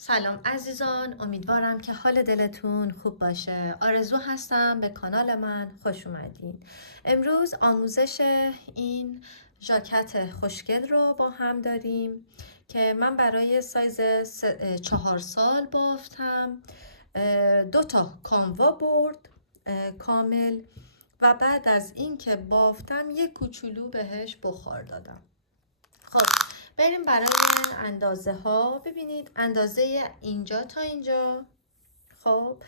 سلام عزیزان، امیدوارم که حال دلتون خوب باشه. آرزو هستم، به کانال من خوش اومدین. امروز آموزش این ژاکت خوشگل رو با هم داریم که من برای سایز 4 سال بافتم. 2 کانوا برد کامل و بعد از این که بافتم یک کوچولو بهش بخار دادم. خب بریم برای اندازه ها. ببینید اندازه اینجا تا اینجا، خب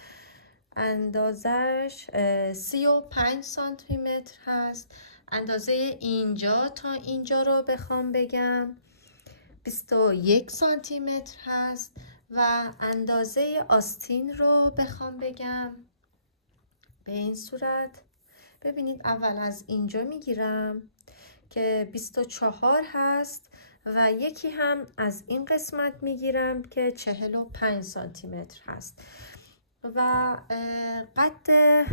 اندازش 35 سانتی متر هست. اندازه اینجا تا اینجا رو بخوام بگم 21 سانتی متر هست و اندازه آستین رو بخوام بگم به این صورت. ببینید اول از اینجا میگیرم که 24 هست و یکی هم از این قسمت میگیرم که 45 سانتی متر هست و قد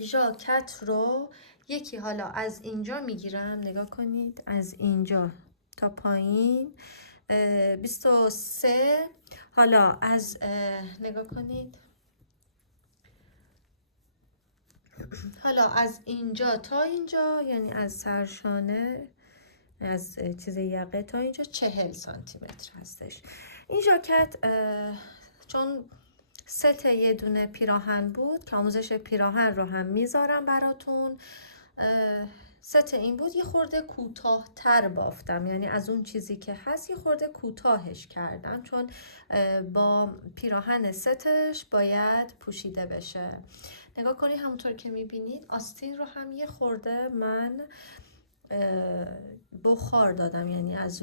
ژاکت رو یکی حالا از اینجا میگیرم. نگاه کنید از اینجا تا پایین 23. حالا از نگاه کنید، حالا از اینجا تا اینجا، یعنی از سرشانه از چیز یقه تا اینجا 40 سانتی متر هستش. این ژاکت چون ست یه دونه پیراهن بود که آموزش پیراهن رو هم میذارم براتون، ست این بود، یه خورده کوتاه تر بافتم، یعنی از اون چیزی که هست یه خورده کوتاهش کردم چون با پیراهن ستش باید پوشیده بشه. نگاه کنید همونطور که میبینید آستین رو هم یه خورده من بخار دادم، یعنی از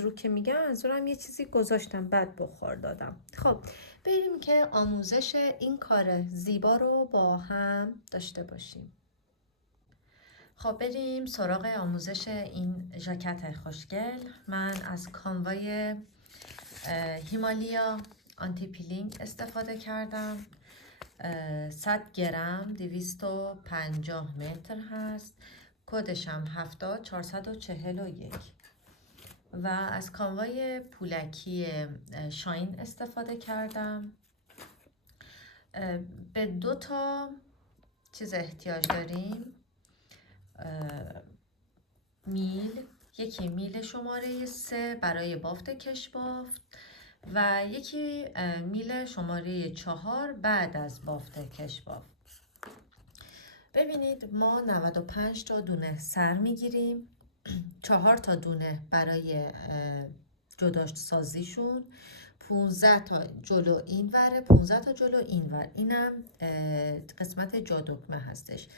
رو که میگم از رو هم یه چیزی گذاشتم بعد بخار دادم. خب بریم که آموزش این کار زیبا رو با هم داشته باشیم. خب بریم سراغ آموزش این ژاکت خوشگل. من از کانوای هیمالیا آنتی پیلینگ استفاده کردم. 100 گرم 250 متر هست. کدش هم 70441 و از کانوای پولکی شاین استفاده کردم. به 2 چیز احتیاج داریم. یکی میل شماره 3 برای بافت کش بافت و یکی میل شماره 4 بعد از بافت کش بافت. ببینید ما 95 تا دونه سر میگیریم، 4 تا دونه برای جداشت سازیشون، 15 تا جلو این وره، 15 تا جلو این ور، اینم قسمت جا دکمه هستش.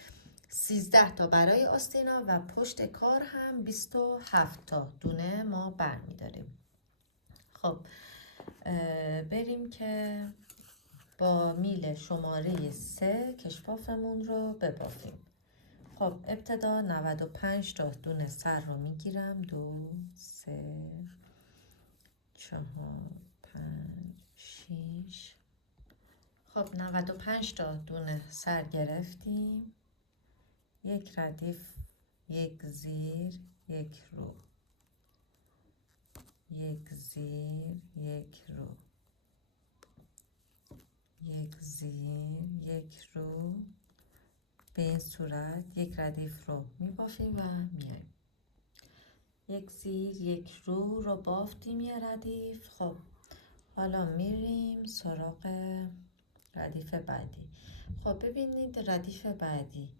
13 تا برای آستینا و پشت کار هم 27 تا دونه ما برمیداریم. خب بریم که با میل شماره 3 کشبافمون رو ببافیم. خب ابتدا 95 تا دونه سر رو میگیرم. 2 3 4 5 6. خب 95 تا دونه سر گرفتیم. یک ردیف، یک زیر، یک رو، یک زیر، یک رو، یک زیر، یک رو. به این صورت یک ردیف رو میبافیم و میایم. یک زیر یک رو بافتیم یه ردیف. خب حالا میریم سراغ ردیف بعدی. خب ببینید ردیف بعدی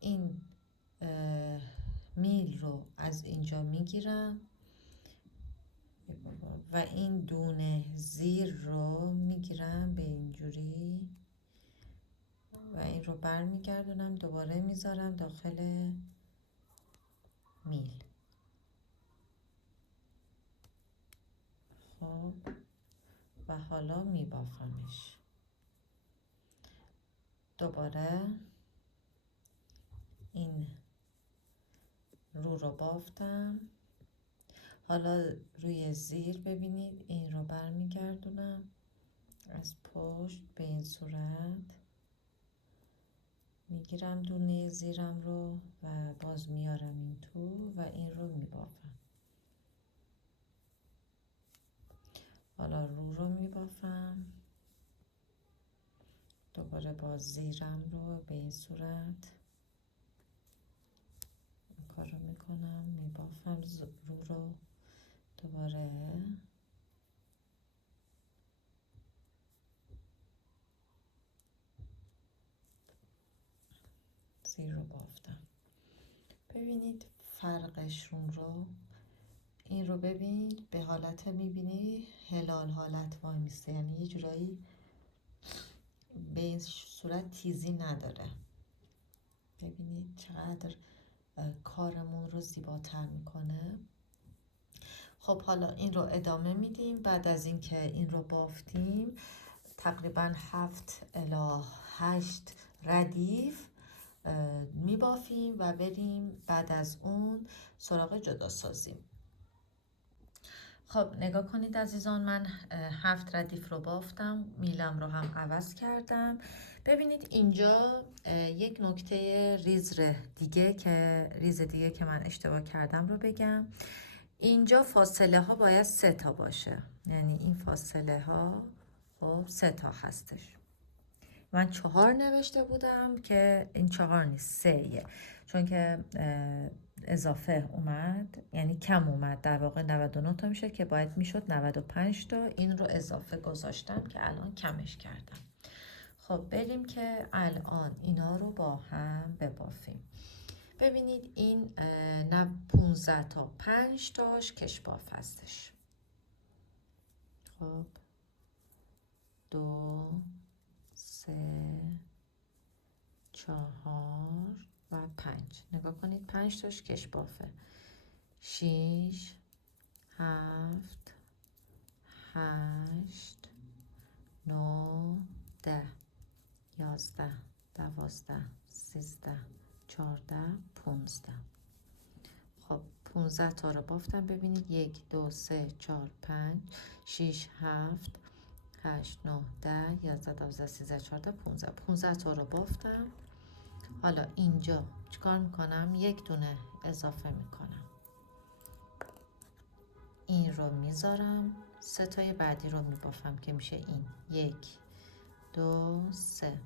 این میل رو از اینجا میگیرم و این دونه زیر رو میگیرم به اینجوری و این رو برمیگردونم، دوباره میذارم داخل میل. خب و حالا میبافمش. دوباره این رو بافتم. حالا روی زیر ببینید این رو برمیگردونم از پشت به این صورت، میگیرم دونه زیرم رو و باز میارم این تو و این رو میبافم. حالا حالا رو میبافم، دوباره با زیرم رو به این صورت این کار رو میکنم، میبافم رو دوباره زیر رو بافتم. ببینید فرقشون رو، این رو ببین به حالت میبینی هلال حالت وای میسته، یعنی یه جورایی به این صورت تیزی نداره. ببینید چقدر کارمون رو زیباتر میکنه. خب حالا این رو ادامه میدیم. بعد از اینکه این رو بافتیم تقریبا 7 الی 8 ردیف میبافیم و بریم بعد از اون سراغ جدا سازیم. خب نگاه کنید عزیزان، من 7 ردیف رو بافتم، میلم رو هم عوض کردم. ببینید اینجا یک نکته ریز دیگه که من اشتباه کردم رو بگم. اینجا فاصله ها باید 3 تا باشه، یعنی این فاصله ها خب 3 تا هستش. من 4 نوشته بودم که این 4 نیست، 3، چون که اضافه اومد، یعنی کم اومد، در واقع 99 تا میشه که باید میشد 95 تا. این رو اضافه گذاشتم که الان کمش کردم. خب بریم که الان اینا رو با هم ببافیم. ببینید این 15 تا 5 تاش کشباف هستش. خب 2 3 4 و 5. نگاه کنید 5 تاش کشبافه. 6 7 8 9 10 11 12 13 14 15. خب 15 تا رو بافتم. ببینید 1 2 3 4 5 6 7 8 9 10 11 12 13 14 15. 15 تا رو بافتم. حالا اینجا چیکار میکنم؟ یک دونه اضافه میکنم، این رو میذارم، 3 تای بعدی رو میبافم که میشه این 1 2 3.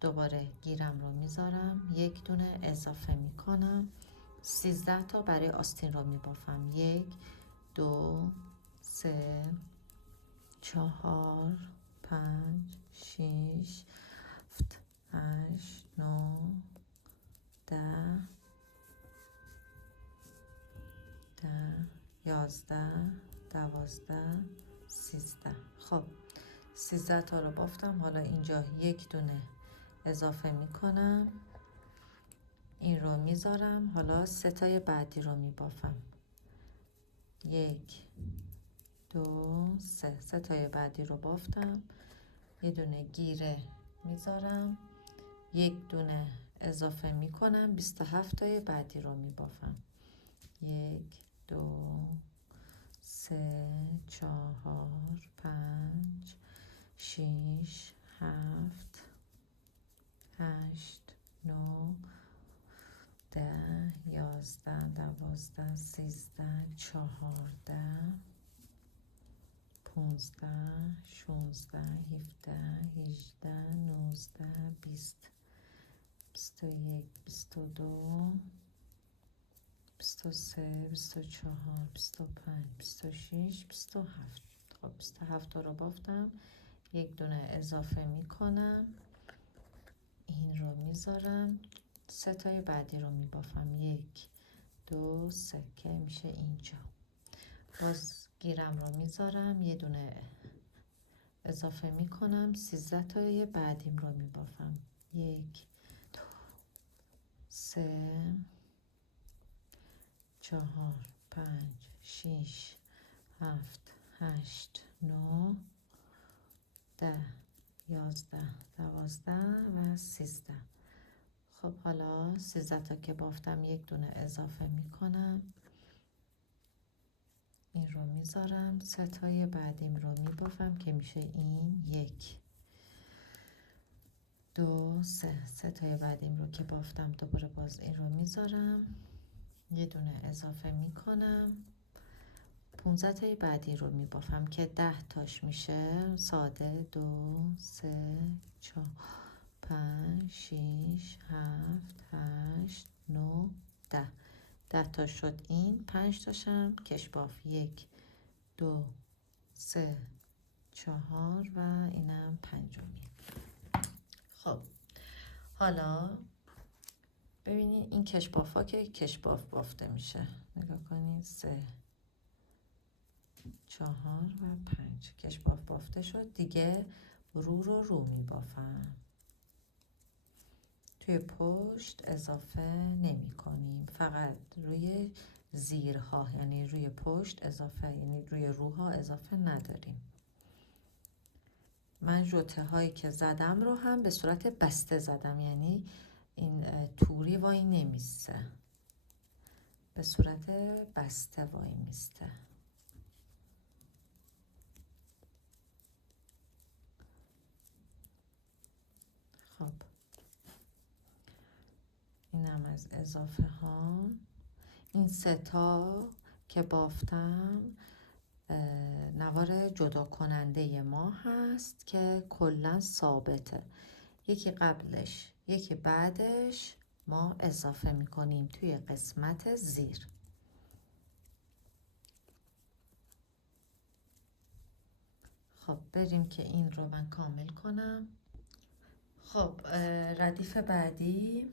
دوباره گیرم رو میذارم، یک دونه اضافه میکنم، 13 تا برای آستین رو میبافم. 1 2 3 4 5 6 7 8 9 10 11 12 13. خب 13 تا رو بافتم. حالا اینجا یک دونه اضافه میکنم، این رو میذارم، حالا 3 تای بعدی رو میبافم. 1 2 3. 3 تای بعدی رو بافتم، یه دونه گیره میذارم، یک دونه اضافه میکنم، 27 تای بعدی رو میبافم. 1 2 3 4 5 6 7 8 9 10 11 12 13 14 15 16 17 18 19 20 21 22 23 24 25 26 27. خب 27 تا رو بافتم، یک دونه اضافه میکنم، این رو میذارم، 3 تای بعدی رو میبافم. 1 2 3 که میشه اینجا. باز گیرم رو میذارم، یه دونه اضافه میکنم، 13 تای بعدیم رو میبافم. 1 2 3 4 5 6 7 8 9 10 11 12 و 13. خب حالا 13 تا که بافتم، یک دونه اضافه میکنم، این رو میذارم، 3 تای بعدیم رو میبافم که میشه این 1 2 3. 3 تای بعدیم رو که بافتم، دوباره باز این رو میذارم، یه دونه اضافه میکنم، 15 تای بعدی رو میبافم که 10 تاش میشه ساده. 2 3 4 5 6 7 8 9 10. 10 تا شد این. 5 تاشم کشباف. 1 2 3 4 و اینم پنجمی. خب حالا ببینید این کشباف ها که کشباف بافته میشه. نگاه کنید 3 4 و 5 کشباف بافته شد. دیگه رو میبافم. توی پشت اضافه نمی کنیم، فقط روی زیرها، یعنی روی پشت اضافه، یعنی روی روها اضافه نداریم. من ژوته هایی که زدم رو هم به صورت بسته زدم، یعنی این توری وای نمیسته، به صورت بسته وای میسته. خب اینم از اضافه ها. این 3 تا که بافتم نوار جدا کننده ما هست که کلا ثابته. یکی قبلش یکی بعدش ما اضافه میکنیم توی قسمت زیر. خب بریم که این رو من کامل کنم. خب ردیف بعدی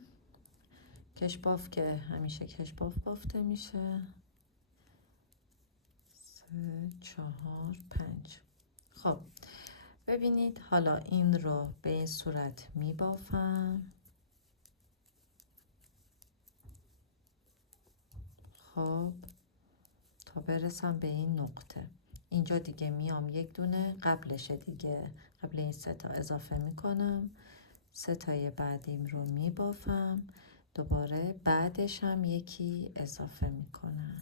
کشباف که همیشه کشباف بافته میشه. 3 4 5. خب ببینید حالا این رو به این صورت میبافم. خب تا برسم به این نقطه. اینجا دیگه میام یک دونه قبلشه دیگه، قبل این 3 تا اضافه میکنم. 3 تای بعدیم رو میبافم. دوباره بعدش هم یکی اضافه میکنم.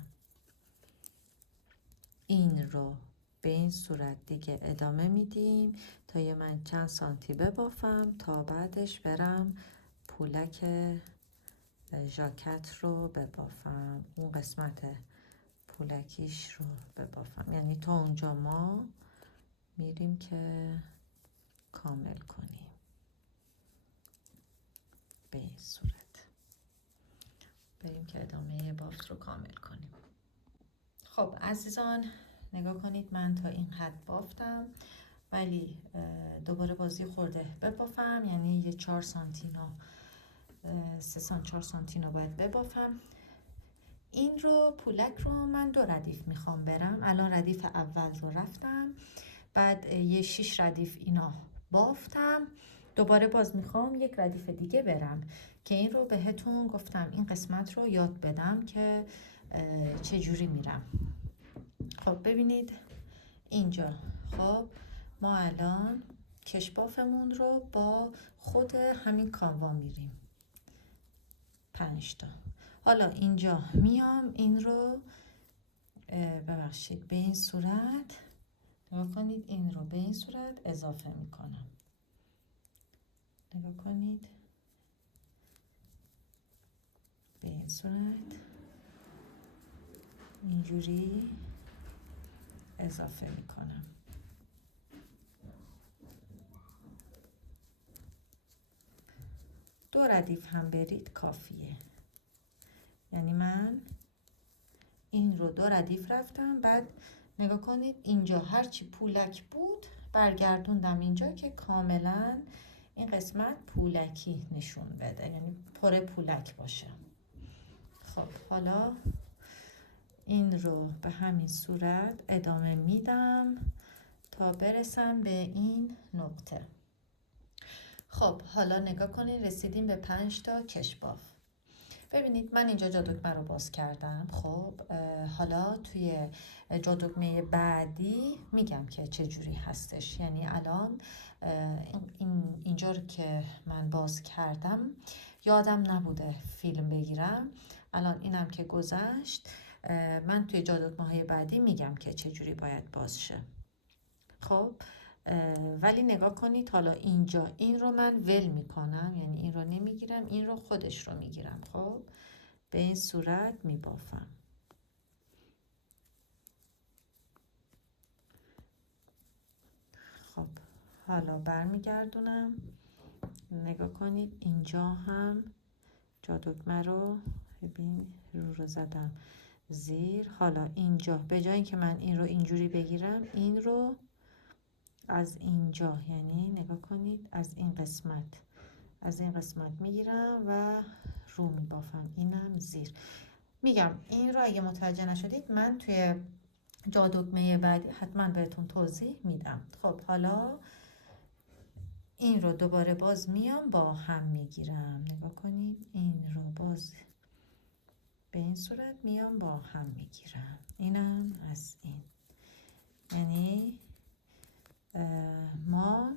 این رو به این صورت دیگه ادامه میدیم تا یه من چند سانتی ببافم تا بعدش برم پولک ژاکت رو ببافم، اون قسمت پولکیش رو ببافم. یعنی تا اونجا ما میریم که کامل کنیم به این صورت. بریم که ادامه بافت رو کامل کنیم. خب عزیزان نگاه کنید، من تا این حد بافتم، ولی دوباره بازی خورده ببافم، یعنی یه 4 سانتینا 4 سانتینا باید ببافم. این رو پولک رو من 2 ردیف میخوام برم. الان ردیف اول رو رفتم، بعد یه 6 ردیف اینا بافتم. دوباره باز میخوام یک ردیف دیگه برم که این رو بهتون گفتم این قسمت رو یاد بدم که چجوری میرم. خب ببینید اینجا، خب ما الان کشبافمون رو با خود همین کانوا میریم 5 تا. حالا اینجا میام این رو ببخشید به این صورت نگاه کنید، این رو به این صورت اضافه میکنم. نگاه کنید به این صورت اینجوری اضافه میکنم. دو ردیف هم برید کافیه. یعنی من این رو 2 ردیف رفتم، بعد نگاه کنید اینجا هرچی پولک بود برگردوندم اینجا که کاملا این قسمت پولکی نشون بده، یعنی پر پولک باشه. خب حالا این رو به همین صورت ادامه میدم تا برسم به این نقطه. خب حالا نگاه کنید رسیدیم به 5 تا کشباف. ببینید من اینجا جادوگمه رو باز کردم. خب حالا توی جادوگمه بعدی میگم که چه جوری هستش. یعنی الان اینجا رو که من باز کردم یادم نبوده فیلم بگیرم. الان اینم که گذشت، من توی جادوگمه های بعدی میگم که چه جوری باید باز شه. خب ولی نگاه کنید حالا اینجا این رو من ول میکنم، یعنی این رو نمیگیرم، این رو خودش رو میگیرم. خب به این صورت میبافم. حالا برمیگردونم، نگاه کنید اینجا هم جا دکمه رو ببین رو زدم زیر. حالا اینجا به جای اینکه من این رو اینجوری بگیرم، این رو از اینجا، یعنی نگاه کنید از این قسمت میگیرم و رو میبافم، اینم زیر. میگم این رو اگه متوجه نشدید من توی جا دکمه بعدی حتما بهتون توضیح میدم. خب حالا این رو دوباره باز میام با هم میگیرم، نگاه کنید این رو باز به این صورت میام با هم میگیرم، اینم از این. یعنی ما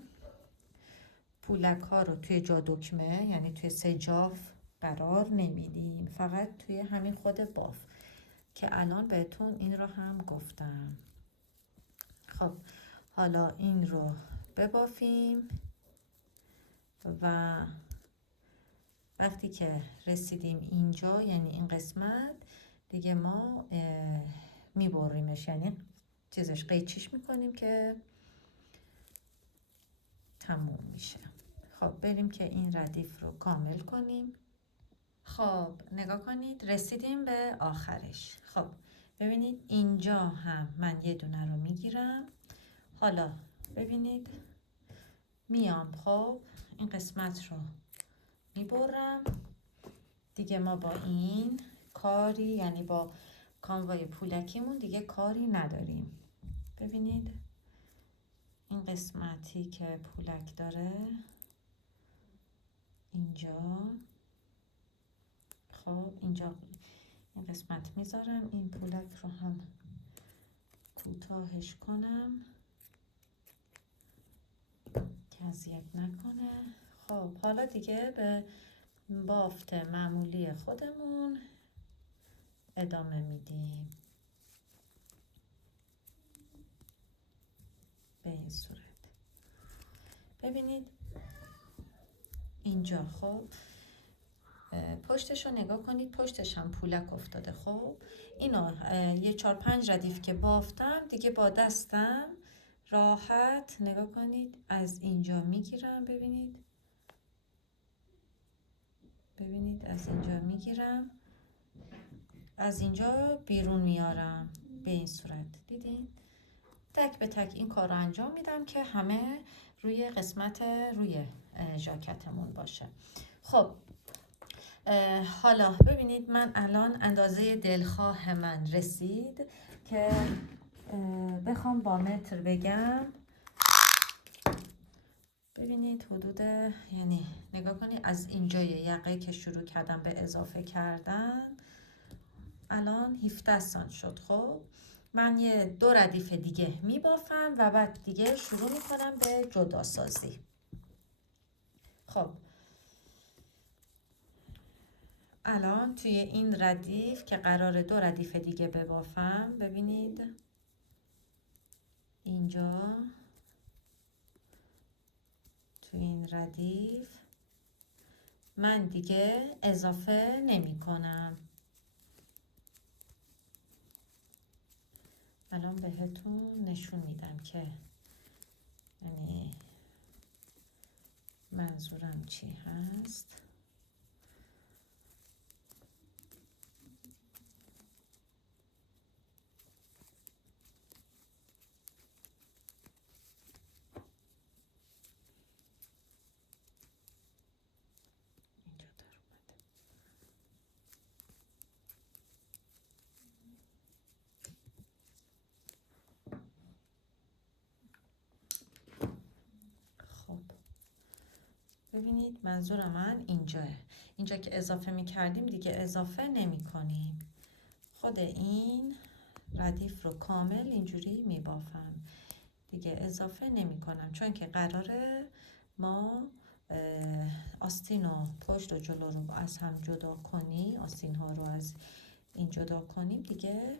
پولک ها رو توی جا دکمه، یعنی توی سجاف قرار نمیدیم، فقط توی همین خود باف که الان بهتون این رو هم گفتم. خب حالا این رو ببافیم و وقتی که رسیدیم اینجا، یعنی این قسمت دیگه ما میبریمش، یعنی چیزش قیچیش میکنیم که تموم میشه. خب بریم که این ردیف رو کامل کنیم. خب نگاه کنید رسیدیم به آخرش. خب ببینید اینجا هم من یه دونه رو میگیرم. حالا ببینید میام، خب این قسمت رو میبرم دیگه. ما با این کاری، یعنی با کانوای پولکیمون دیگه کاری نداریم. ببینید این قسمتی که پولک داره اینجا، خب اینجا این قسمت میذارم، این پولک رو هم کوتاهش کنم که اذیت نکنه. خب حالا دیگه به بافت معمولی خودمون ادامه میدیم به این صورت. ببینید اینجا خب پشتش رو نگاه کنید، پشتش هم پولک افتاده. خب اینو یه 4-5 ردیف که بافتم دیگه با دستم راحت نگاه کنید از اینجا میگیرم. ببینید از اینجا میگیرم، از اینجا بیرون میارم به این صورت. دیدین تک به تک این کار رو انجام میدم که همه روی قسمت روی ژاکتمون باشه. خب حالا ببینید من الان اندازه دلخواه من رسید که بخوام با متر بگم. ببینید حدود، یعنی نگاه کنید از اینجای یقه که شروع کردم به اضافه کردن الان 17 سانت شد. خب من یه 2 ردیف دیگه میبافم و بعد دیگه شروع میکنم به جدا سازی. خب الان توی این ردیف که قراره 2 ردیف دیگه ببافم، ببینید اینجا توی این ردیف من دیگه اضافه نمی کنم. الان بهتون نشون میدم که یعنی منظورم چی هست. ببینید منظور من اینجا که اضافه می کردیم دیگه اضافه نمی کنیم. خود این ردیف رو کامل اینجوری می بافم دیگه اضافه نمی کنم، چون که قراره ما آستین و پشت و جلو رو از هم جدا کنی، آستین ها رو از این جدا کنیم دیگه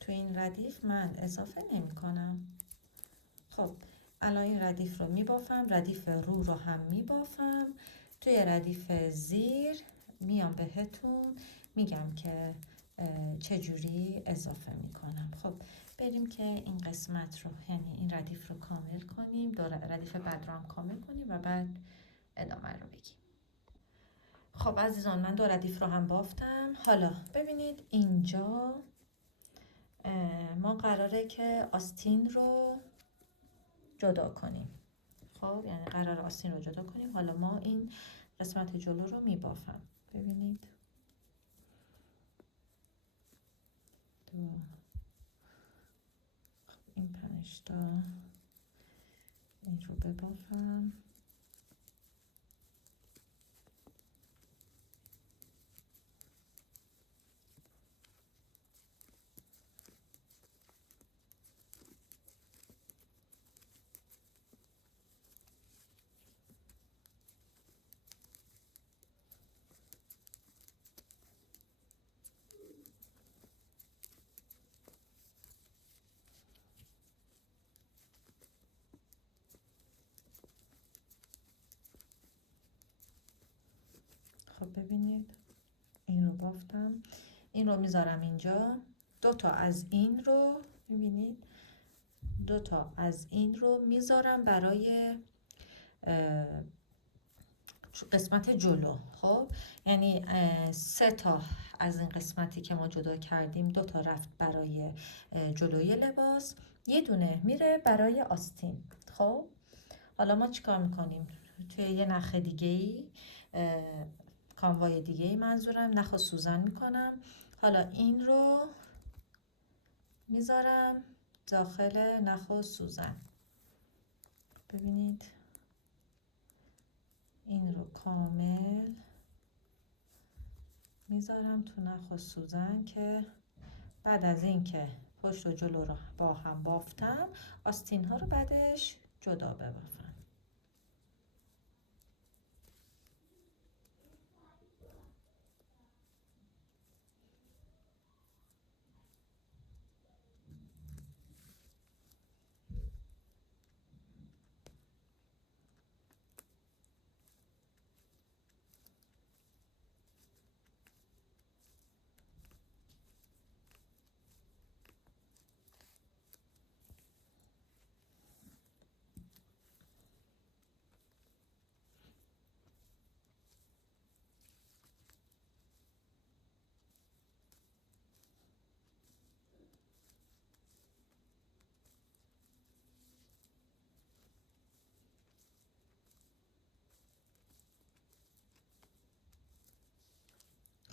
تو این ردیف من اضافه نمی کنم. خب الان این ردیف رو میبافم، ردیف رو هم میبافم. توی ردیف زیر میام بهتون میگم که چجوری اضافه میکنم. خب بریم که این قسمت رو، یعنی این ردیف رو کامل کنیم، ردیف بعد رو هم کامل کنیم و بعد ادامه رو بگیم. خب عزیزان، من 2 ردیف رو هم بافتم. حالا ببینید اینجا ما قراره که آستین رو جدا کنیم. خب یعنی قرار آستین رو جدا کنیم. حالا ما این قسمت جلو رو میبافم. ببینید 2 این 5 تا این رو ببافم. خب ببینید این رو بافتم، این رو میذارم اینجا. 2 تا از این رو میبینید، 2 تا از این رو میذارم برای قسمت جلو. خب یعنی 3 تا از این قسمتی که ما جدا کردیم، 2 تا رفت برای جلوی لباس، 1 دونه میره برای آستین. خب حالا ما چیکار میکنیم؟ توی یه نخ دیگه ای، کاموای دیگه ای منظورم، نخ و سوزن میکنم. حالا این رو میذارم داخل نخ و سوزن. ببینید این رو کامل میذارم تو نخ و سوزن که بعد از این که پشت و جلو رو با هم بافتم، آستین ها رو بعدش جدا ببافم.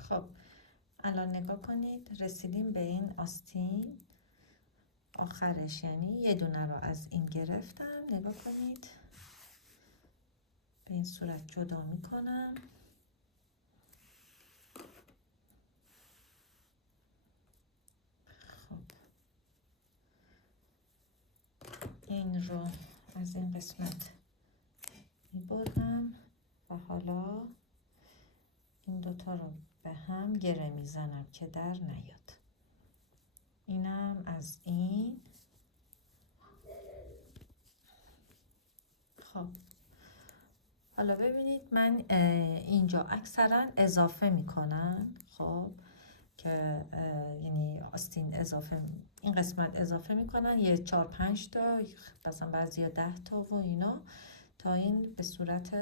خب الان نگاه کنید، رسیدیم به این آستین آخرش، یعنی 1 دونه رو از این گرفتم. نگاه کنید به این صورت جدا میکنم. خب این رو از این قسمت میبرم و حالا این 2 تا رو به هم گره میزنم که در نیاد. اینم از این. خب حالا ببینید من اینجا اکثرا اضافه میکنم، خب که یعنی آستین اضافه، این قسمت اضافه میکنن، یه 4-5 تا، مثلا بعضیا 10 تا و اینا، تا این به صورت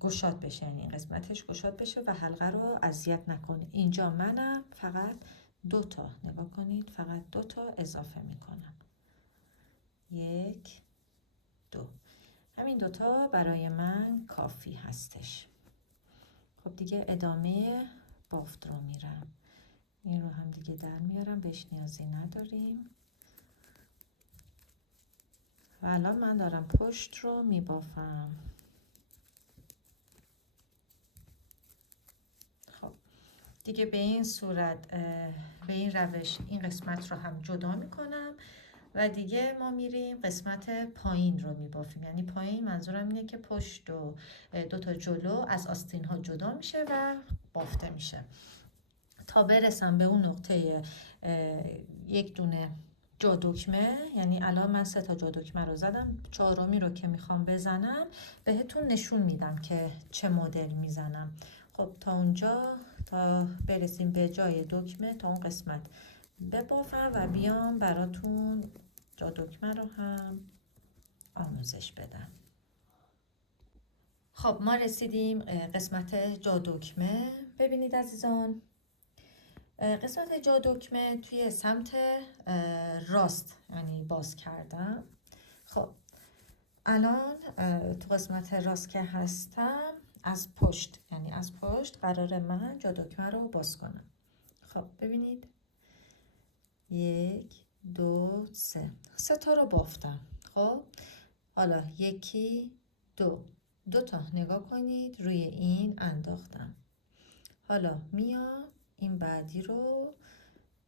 گشاد بشه، یعنی این قسمتش گشاد بشه و حلقه رو اذیت نکنه. اینجا منم فقط 2 تا، نگاه کنید، فقط 2 تا اضافه میکنم. 1 2. همین 2 تا برای من کافی هستش. خب دیگه ادامه بافت رو میرم. این رو هم دیگه در میارم، بهش نیازی نداریم. و الان من دارم پشت رو میبافم. خب دیگه به این صورت، به این روش این قسمت رو هم جدا میکنم و دیگه ما میریم قسمت پایین رو میبافیم. یعنی پایین منظورم اینه که پشت و 2 تا جلو از آستین ها جدا میشه و بافته میشه تا برسم به اون نقطه 1 دونه جا دکمه. یعنی الان من 3 تا جا دکمه رو زدم، 4می رو که میخوام بزنم بهتون نشون میدم که چه مدل میزنم. خب تا اونجا، تا برسیم به جای دکمه، تا اون قسمت ببافم و بیام براتون جادوگمه رو هم آموزش بدم. خب ما رسیدیم قسمت جادوگمه. ببینید عزیزان، قسمت جادوگمه توی سمت راست یعنی باز کردم. خب الان تو قسمت راست که هستم از پشت، یعنی از پشت قرار من جادوگمه رو باز کنم. خب ببینید 1 2 3 تا رو بافتم. خب حالا 1 2 تا نگاه کنید روی این انداختم. حالا میام این بعدی رو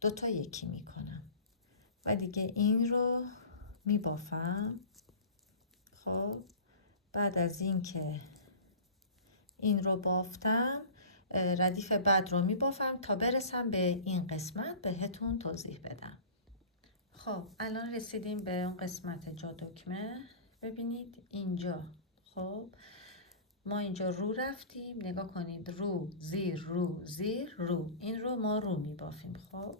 2 تا یکی میکنم و دیگه این رو میبافم. خب بعد از این که این رو بافتم ردیف بعد رو میبافم تا برسم به این قسمت بهتون توضیح بدم. خب الان رسیدیم به اون قسمت جادوگمه. ببینید اینجا خب ما اینجا رو رفتیم، نگاه کنید رو زیر رو زیر رو، این رو ما رو میبافیم. خب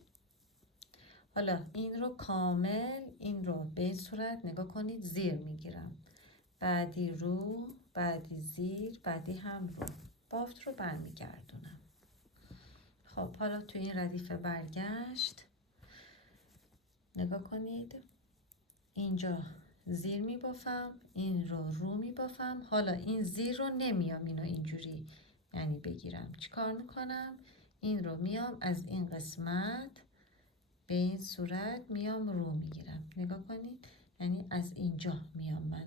حالا این رو کامل این رو به این صورت نگاه کنید زیر میگیرم، بعدی رو، بعدی زیر، بعدی هم رو، بافت رو برمیگردونم. خب حالا تو این ردیف برگشت نگاه کنید اینجا زیر میبافم، این رو میبافم. حالا این زیر رو نمیام اینو اینجوری یعنی بگیرم، چیکار میکنم؟ این رو میام از این قسمت به این صورت میام رو میگیرم. نگاه کنید یعنی از اینجا میام من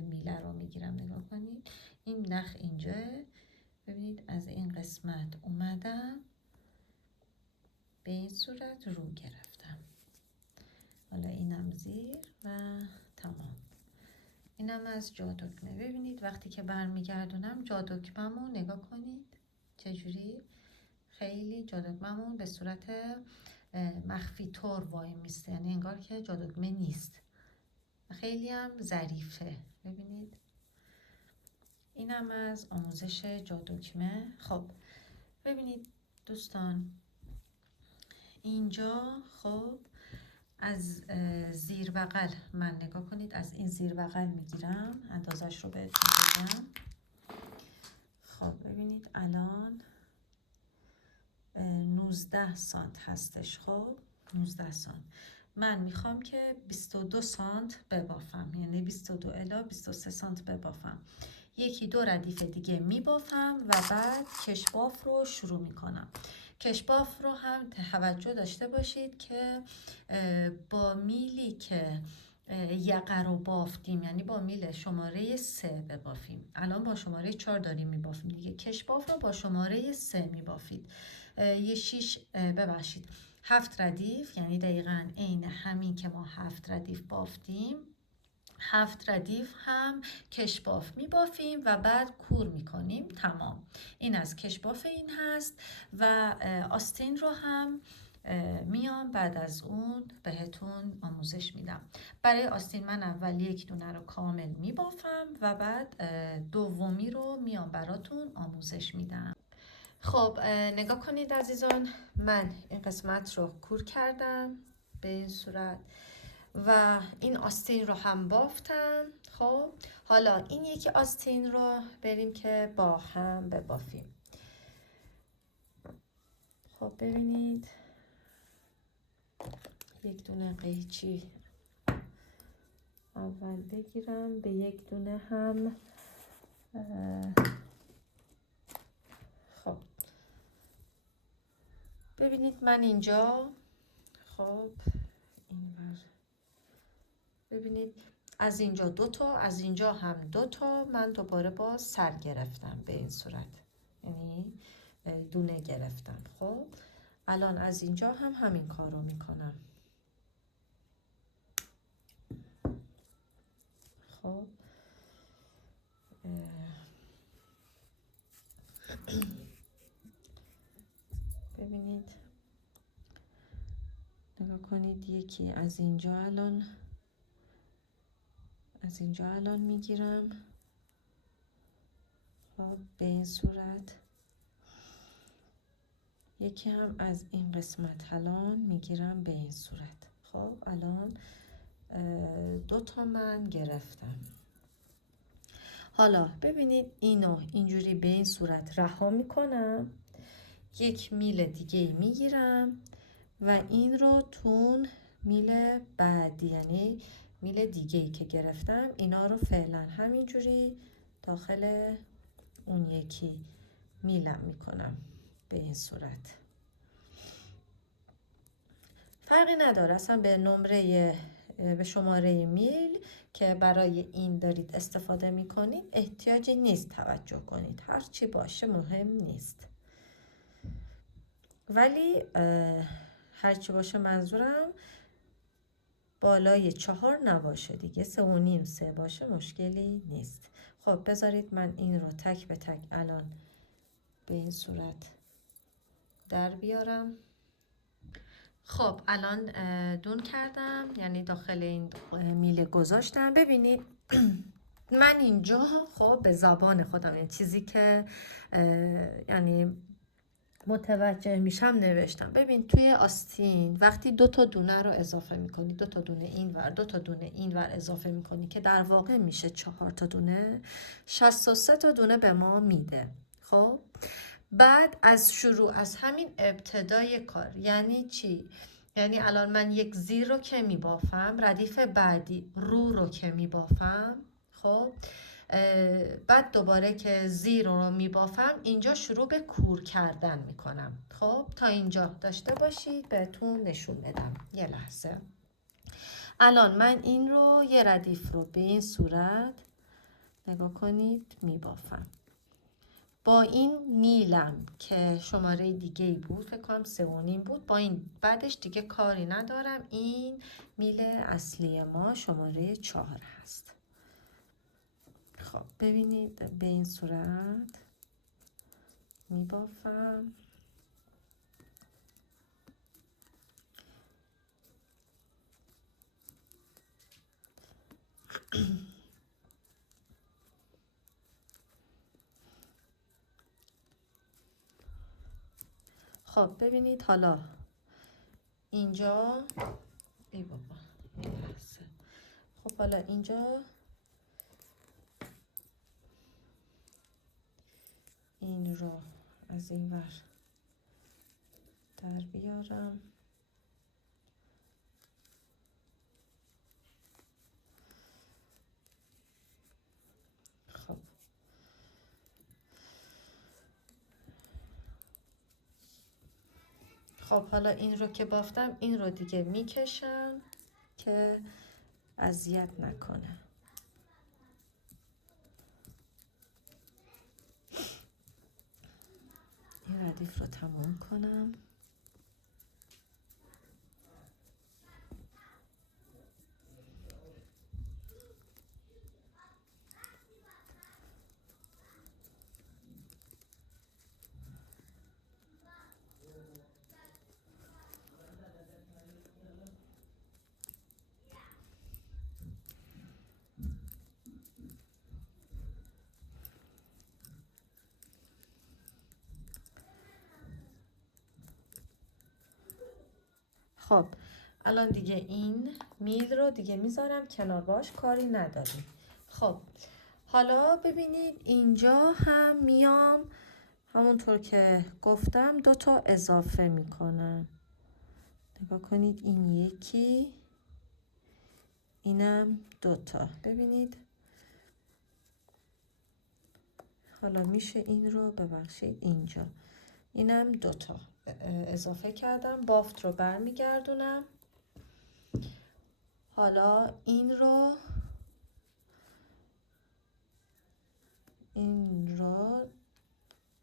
میله رو میگیرم. نگاه کنید این نخ اینجا، ببینید از این قسمت اومدم به این صورت رو گرفتم. حالا اینم زیر و تمام. اینم از جادوگمه. ببینید وقتی که برمیگردونم جادوگمه‌مو نگاه کنید چجوری خیلی جادوگمه‌مون به صورت مخفی طور وای میسته، یعنی انگار که جادوگمه نیست. خیلی هم ظریفه. ببینید اینم از آموزش جادوگمه. خب ببینید دوستان اینجا خب از زیر بغل من نگاه کنید از این زیر بغل میگیرم، اندازش رو بهتون بگم. خب ببینید الان 19 سانت هستش. خب 19 سانت من میخوام که 22 سانت ببافم، یعنی 22 الی 23 سانت ببافم. یکی دو ردیف دیگه میبافم و بعد کشباف رو شروع میکنم. کشباف رو هم توجه داشته باشید که با میلی که یقه رو بافتیم یعنی با میل شماره 3 ببافیم. الان با شماره 4 داریم میبافیم دیگه. کشباف رو با شماره 3 میبافید. یه 6 ببخشید 7 ردیف، یعنی دقیقاً عین همین که ما 7 ردیف بافتیم 7 ردیف هم کشباف میبافیم و بعد کور میکنیم. تمام. این از کشباف این هست و آستین رو هم میام بعد از اون بهتون آموزش میدم. برای آستین من اول یک دونه رو کامل میبافم و بعد دومی رو میام براتون آموزش میدم. خب نگاه کنید عزیزان، من این قسمت رو کور کردم به این صورت و این آستین رو هم بافتم. خب حالا این یکی آستین رو بریم که با هم ببافیم. خب ببینید یک دونه قیچی اول بگیرم، به یک دونه هم خب ببینید من اینجا خب این بر ببینید از اینجا 2 تا از اینجا هم 2 تا من دوباره باز سر گرفتم به این صورت، یعنی دونه گرفتم. خب الان از اینجا هم همین کار رو میکنم. خب ببینید نگاه کنید یکی از اینجا الان میگیرم. خب به این صورت یکی هم از این قسمت الان میگیرم به این صورت. خب الان 2 تا من گرفتم. حالا ببینید اینو اینجوری به این صورت رها میکنم، 1 میل دیگه میگیرم و این رو تون میل بعدی، یعنی میل دیگه ای که گرفتم، اینا رو فعلا همینجوری داخل اون یکی میلم میکنم به این صورت. فرقی نداره اصلا به شماره میل که برای این دارید استفاده میکنید احتیاجی نیست توجه کنید، هرچی باشه مهم نیست. ولی هرچی باشه منظورم بالای 4 نباشه دیگه، 3.5 3 باشه مشکلی نیست. خب بذارید من این رو تک به تک الان به این صورت در بیارم. خب الان دون کردم، یعنی داخل این میله گذاشتم. ببینید من اینجا خب به زبان خودم این چیزی که یعنی متوجه میشم نوشتم. ببین توی آستین وقتی 2 تا دونه رو اضافه میکنی، 2 تا دونه این ور 2 تا دونه این ور اضافه میکنی که در واقع میشه 4 تا دونه، 63 تا دونه به ما میده. خب بعد از شروع از همین ابتدای کار یعنی چی؟ یعنی الان من یک زیر رو که میبافم، ردیف بعدی رو که میبافم، خب بعد دوباره که زیر رو میبافم اینجا شروع به کور کردن میکنم. خب تا اینجا داشته باشید بهتون نشون بدم. یه لحظه الان من این رو یه ردیف رو به این صورت نگاه کنید میبافم با این میلم که شماره دیگه ای بود، فکر کنم 3.5 بود. با این بعدش دیگه کاری ندارم، این میل اصلی ما شماره 4 هست. خب ببینید به این صورت میبافم. خب ببینید حالا اینجا ای بابا خب حالا اینجا این رو از این ور در بیارم. خب خب حالا این رو که بافتم این رو دیگه میکشم که اذیت نکنه. این ردیف رو تموم کنم. خب الان دیگه این میل رو دیگه میذارم کنار، باش کاری نداریم. خب حالا ببینید اینجا هم میام همونطور که گفتم 2 تا اضافه میکنم. نگاه کنید این یکی، اینم 2 تا. ببینید حالا میشه این رو ببخشید اینجا اینم 2 تا اضافه کردم. بافت رو برمیگردونم. حالا این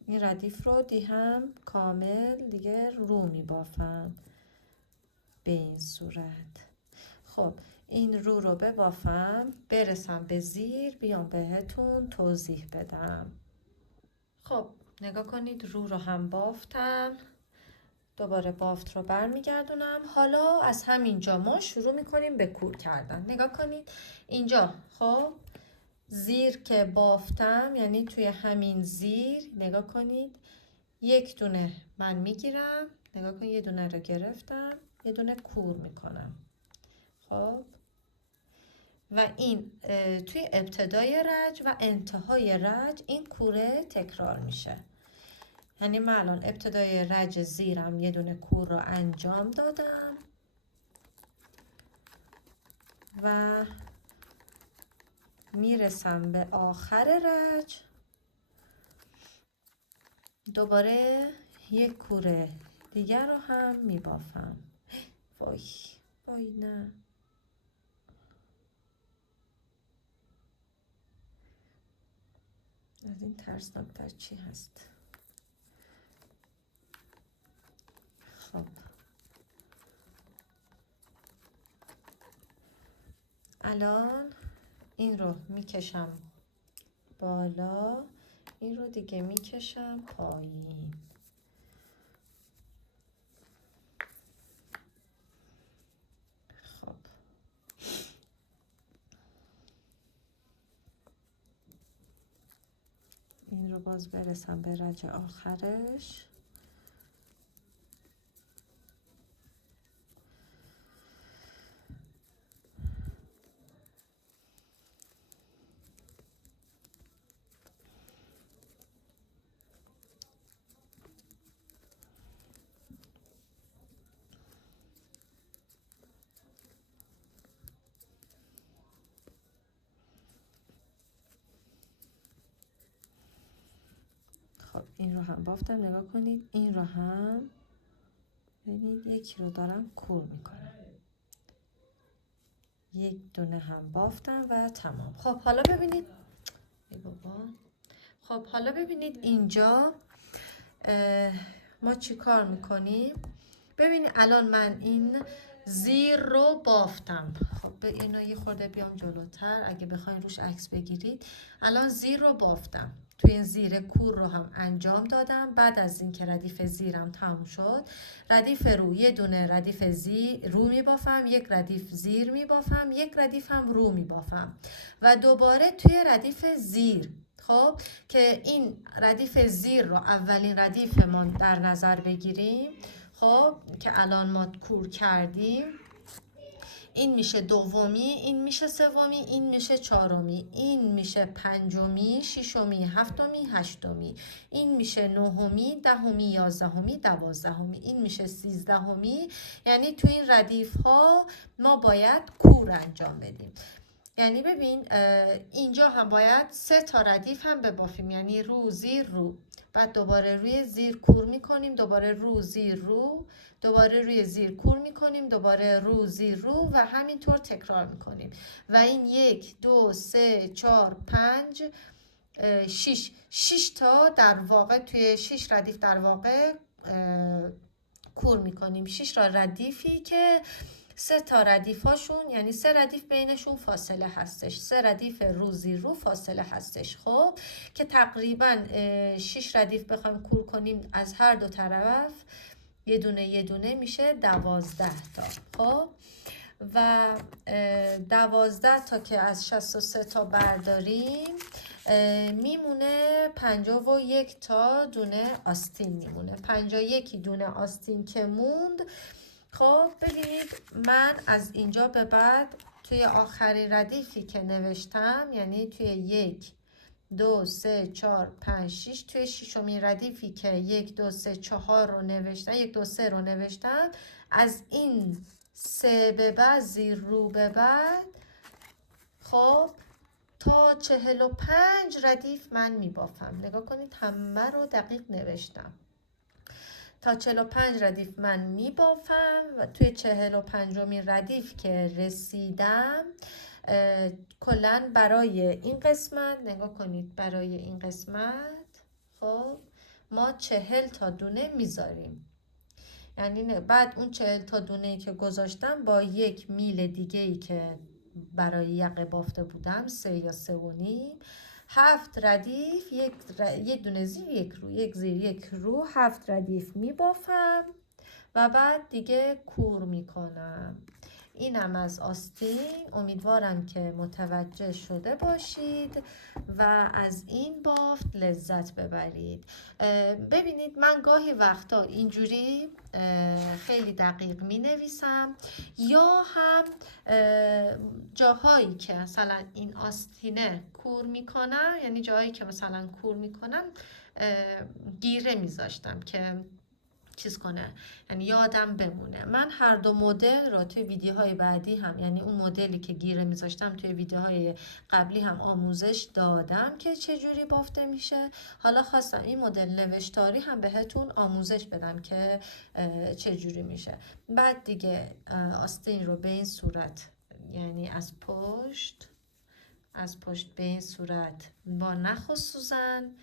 ردیف رو هم کامل دیگه رو میبافم به این صورت. خب این رو ببافم برسم به زیر، بیام بهتون توضیح بدم. خب نگاه کنید رو هم بافتم، دوباره بافت رو برمیگردونم. حالا از همینجا ما شروع میکنیم به کور کردن. نگاه کنید اینجا خب زیر که بافتم، یعنی توی همین زیر نگاه کنید یک دونه من میگیرم، نگاه کن یه دونه رو گرفتم، یه دونه کور میکنم. خب و این توی ابتدای رج و انتهای رج این کوره تکرار میشه. یعنی من الان ابتدای رج زیرم یه دونه کور رو انجام دادم و میرسم به آخر رج، دوباره یک کوره دیگر رو هم میبافم. وای وای نه، از این ترسناکتر چی هست؟ خب الان این رو میکشم بالا، این رو دیگه میکشم پایین. خب این رو باز برسم به رج آخرش. خب این رو هم بافتم، نگاه کنید این رو هم ببینید یکی رو دارم کور میکنم، یک دونه هم بافتم و تمام. خب حالا ببینید ای بابا، خب حالا ببینید اینجا ما چی کار میکنیم. ببینید الان من این زیر رو بافتم. خب به اینا یه خورده بیام جلوتر اگه بخواین روش عکس بگیرید. الان زیر رو بافتم، توی این زیر کور رو هم انجام دادم. بعد از این که ردیف زیرم تموم شد، ردیف رو یه دونه ردیف رو میبافم، یک ردیف زیر میبافم، یک ردیف هم رو میبافم و دوباره توی ردیف زیر. خب که این ردیف زیر رو اولین ردیف ما در نظر بگیریم. خب که الان ما کور کردیم، این میشه دومی، این میشه سومی، این میشه چهارمی، این میشه پنجمی، ششمی، هفتمی، هشتمی، این میشه نهمی، دهمی، یازدهمی، دوازدهمی، این میشه سیزدهمی. یعنی تو این ردیف ها ما باید کور انجام بدیم. یعنی ببین اینجا هم باید 3 تا ردیف هم ببافیم، یعنی رو زیر رو، بعد دوباره روی زیر کور میکنیم، دوباره رو زیر رو، دوباره روی زیر کور میکنیم، دوباره رو زیر رو و همینطور تکرار میکنیم. و این 1 2 3 4 5 6 تا در واقع توی 6 ردیف در واقع کور میکنیم. 6 را ردیفی که 3 تا ردیف هاشون، یعنی 3 ردیف بینشون فاصله هستش، 3 ردیف رو زیر رو فاصله هستش. خب که تقریبا 6 ردیف بخوایم کور کنیم از هر دو طرف یه دونه میشه 12 تا. خب و 12 تا که از 63 تا برداریم میمونه 51 تا دونه آستین میمونه. 51 دونه آستین که موند. خب ببینید من از اینجا به بعد توی آخرین ردیفی که نوشتم، یعنی توی 1 2 3 4 5 6، توی ششمین ردیفی که 1 2 3 4 رو نوشتم، 1 2 3 رو نوشتم، از این 3 به بعد زیر رو به بعد خب تا 45 ردیف من میبافم. نگاه کنید همه رو دقیق نوشتم. تا 45 ردیف من میبافم و توی 45مین ردیف که رسیدم کلن برای این قسمت، نگاه کنید برای این قسمت خب ما 40 تا دونه میذاریم. یعنی بعد اون 40 تا دونه‌ای که گذاشتم با 1 میل دیگه‌ای که برای یقه بافته بودم، 3 یا 3.5، 7 ردیف، یک دونه زیر یک رو، یک زیر یک رو، 7 ردیف میبافم و بعد دیگه کور میکنم. اینم از آستین. امیدوارم که متوجه شده باشید و از این بافت لذت ببرید. ببینید من گاهی وقتا اینجوری خیلی دقیق می نویسم، یا هم جاهایی که مثلا این آستینه کور میکنم، یعنی جاهایی که مثلا کور میکنم گیره میذاشتم که چیز کنه، یعنی یادم بمونه. من هر دو مدل را توی ویدیوهای بعدی هم، یعنی اون مدلی که گیره میذاشتم توی ویدیوهای قبلی هم آموزش دادم که چجوری بافته میشه. حالا خواستم این مدل نوشتاری هم بهتون آموزش بدم که چجوری میشه. بعد دیگه آستین رو به این صورت، یعنی از پشت به این صورت با نخ و سوزن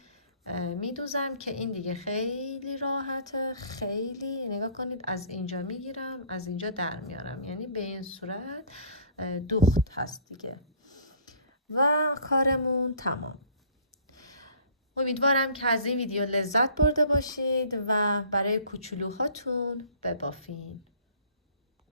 میدوزم که این دیگه خیلی راحته. خیلی نگاه کنید، از اینجا میگیرم از اینجا در میارم، یعنی به این صورت دوخت هست دیگه و کارمون تمام. امیدوارم که از این ویدیو لذت برده باشید و برای کوچولوهاتون ببافین.